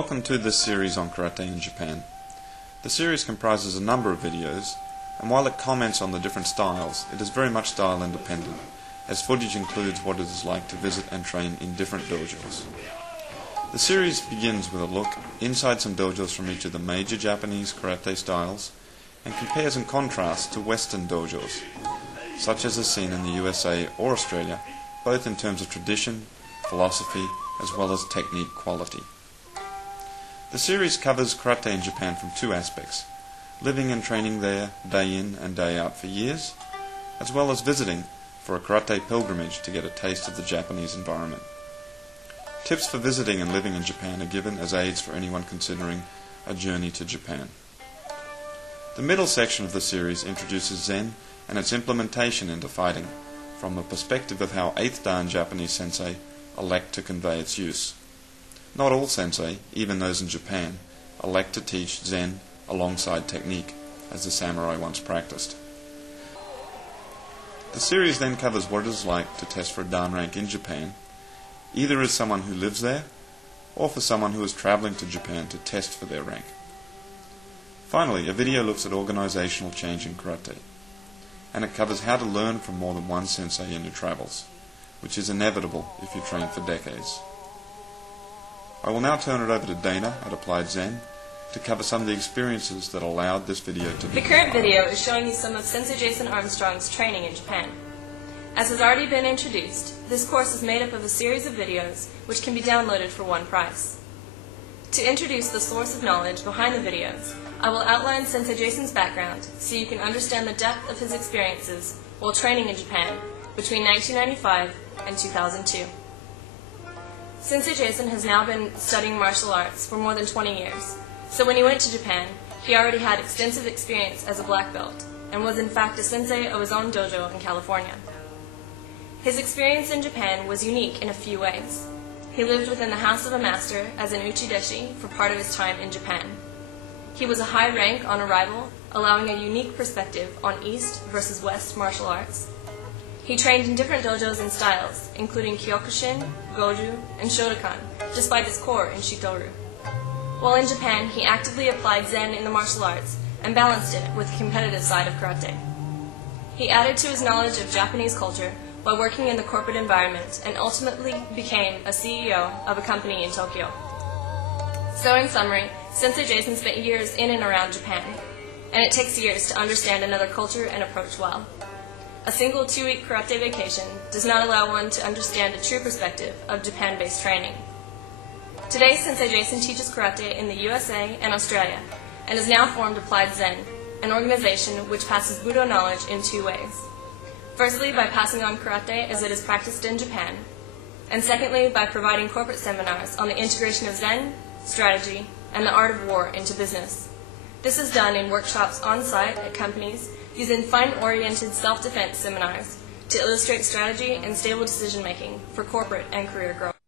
Welcome to this series on karate in Japan. The series comprises a number of videos, and while it comments on the different styles, it is very much style independent, as footage includes what it is like to visit and train in different dojos. The series begins with a look inside some dojos from each of the major Japanese karate styles, and compares and contrasts to Western dojos, such as is seen in the USA or Australia, both in terms of tradition, philosophy, as well as technique quality. The series covers karate in Japan from two aspects: living and training there day in and day out for years, as well as visiting for a karate pilgrimage to get a taste of the Japanese environment. Tips for visiting and living in Japan are given as aids for anyone considering a journey to Japan. The middle section of the series introduces Zen and its implementation into fighting from the perspective of how 8th Dan Japanese sensei elect to convey its use. Not all sensei, even those in Japan, elect to teach Zen alongside technique, as the samurai once practiced. The series then covers what it is like to test for a Dan rank in Japan, either as someone who lives there, or for someone who is travelling to Japan to test for their rank. Finally, a video looks at organizational change in karate, and it covers how to learn from more than one sensei in your travels, which is inevitable if you train for decades. I will now turn it over to Dana at Applied Zen to cover some of the experiences that allowed this video to be. The current video is showing you some of Sensei Jason Armstrong's training in Japan. As has already been introduced, this course is made up of a series of videos which can be downloaded for one price. To introduce the source of knowledge behind the videos, I will outline Sensei Jason's background so you can understand the depth of his experiences while training in Japan between 1995 and 2002. Sensei Jason has now been studying martial arts for more than 20 years, so when he went to Japan, he already had extensive experience as a black belt and was in fact a sensei of his own dojo in California. His experience in Japan was unique in a few ways. He lived within the house of a master as an uchideshi for part of his time in Japan. He was a high rank on arrival, allowing a unique perspective on East versus West martial arts. He trained in different dojos and styles, including Kyokushin, Goju, and Shotokan, despite his core in Shitoru. While in Japan, he actively applied Zen in the martial arts and balanced it with the competitive side of karate. He added to his knowledge of Japanese culture by working in the corporate environment and ultimately became a CEO of a company in Tokyo. So in summary, Sensei Jason spent years in and around Japan, and it takes years to understand another culture and approach well. A single 2-week karate vacation does not allow one to understand a true perspective of Japan-based training. Today, Sensei Jason teaches karate in the USA and Australia, and has now formed Applied Zen, an organization which passes Budo knowledge in two ways. Firstly, by passing on karate as it is practiced in Japan, and secondly, by providing corporate seminars on the integration of Zen, strategy, and the art of war into business. This is done in workshops on-site at companies using fine-oriented self-defense seminars to illustrate strategy and stable decision-making for corporate and career growth.